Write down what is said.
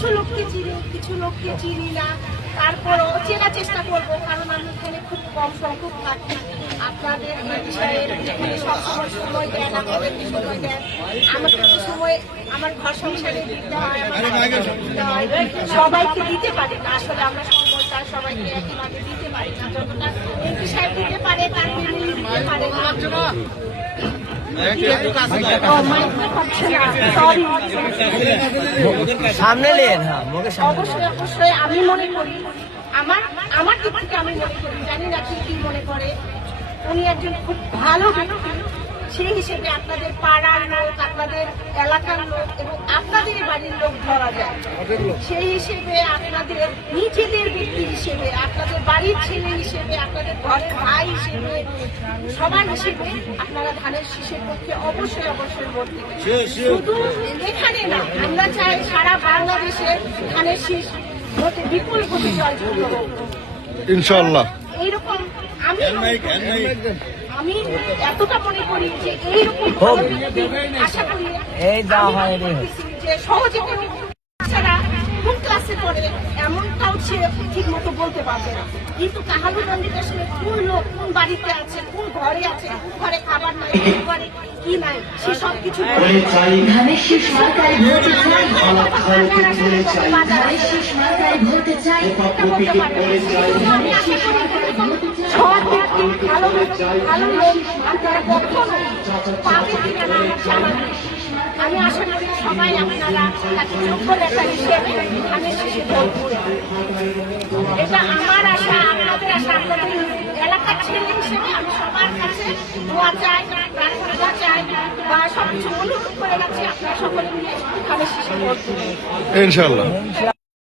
কিছু লোককে চিনি, কিছু লোককে চিনি না, তারপরও চেনার চেষ্টা করবো, কারণ আমি এখানে খুব কম সংখ্যক থাকি। আপনাদের এই বিষয়ে সবসময় সময় দেন, আপনাদেরকে সময় দেন, আমাকে একটু সময় আমার ঘর সংসারে দিতে হয়, সবাইকে দিতে পারি না। আসলে আমরা সময়টা সবাইকে একইভাবে দিতে পারি না, যতটা এই বিষয়ে দিতে পারে তার দিতে পারে না। সামনে লেন। অবশ্যই অবশ্যই আমি মনে করি, আমার দিক থেকে আমি মনে করি, জানি না কি মনে করে, উনি একজন খুব ভালো ব্যক্তি। সেই হিসেবে আপনাদের পাড়ার লোক, আপনাদের এলাকার লোক এবং আপনাদের বাড়ির লোক ধরা যায়। সেই হিসেবে আপনাদের নিজেদের ব্যক্তি হিসেবে, আপনাদের বাড়ির ছেলে হিসেবে, আপনাদের ঘরের ভাই হিসেবে, সবার হিসেবে আপনারা ধানের শীষের পক্ষে অবশ্যই অবশ্যই ভোট দেবেন। শুধু এখানে না, আমরা চাই সারা বাংলাদেশে ধানের শীষ ভোটে বিপুল ভোটে জয়যুক্ত হোক ইনশাআল্লাহ। এইরকম আমি এতটা মনে করি যে এইরকম আশা করি যে সহজে কোনো বাচ্চারা কোন ক্লাসে পড়ে এমনটাও সে ঠিক মতো বলতে পারবে না, কিন্তু কাহালুগঞ্জের আসলে কোন লোক কোন বাড়িতে আছে, কোন ঘরে আছে, কোন ঘরে খাবার নাই, কোন ঘরে কি নাই, সে সব কিছু আমি আশা করি সৎ ব্যক্তি, ভালো ভালো লোক আপনারা কখনো পাবে কিনা না জানা নেই। আমি আশা করি সবাই আপনারা তাকে যোগ্য নেতা হিসেবে ধানের শীষে ভোট করবেন। এটা আমার আশা, আপনাদের আশা, আপনাদের এলাকার ছেলে হিসেবে আমি সবার কাছে দোয়া চাই, প্রার্থনা চাই বা সবকিছু অনুরোধ করে রাখছি, আপনারা সকলে মিলে ধানের শীষে ভোট করবেন ইনশাআল্লাহ।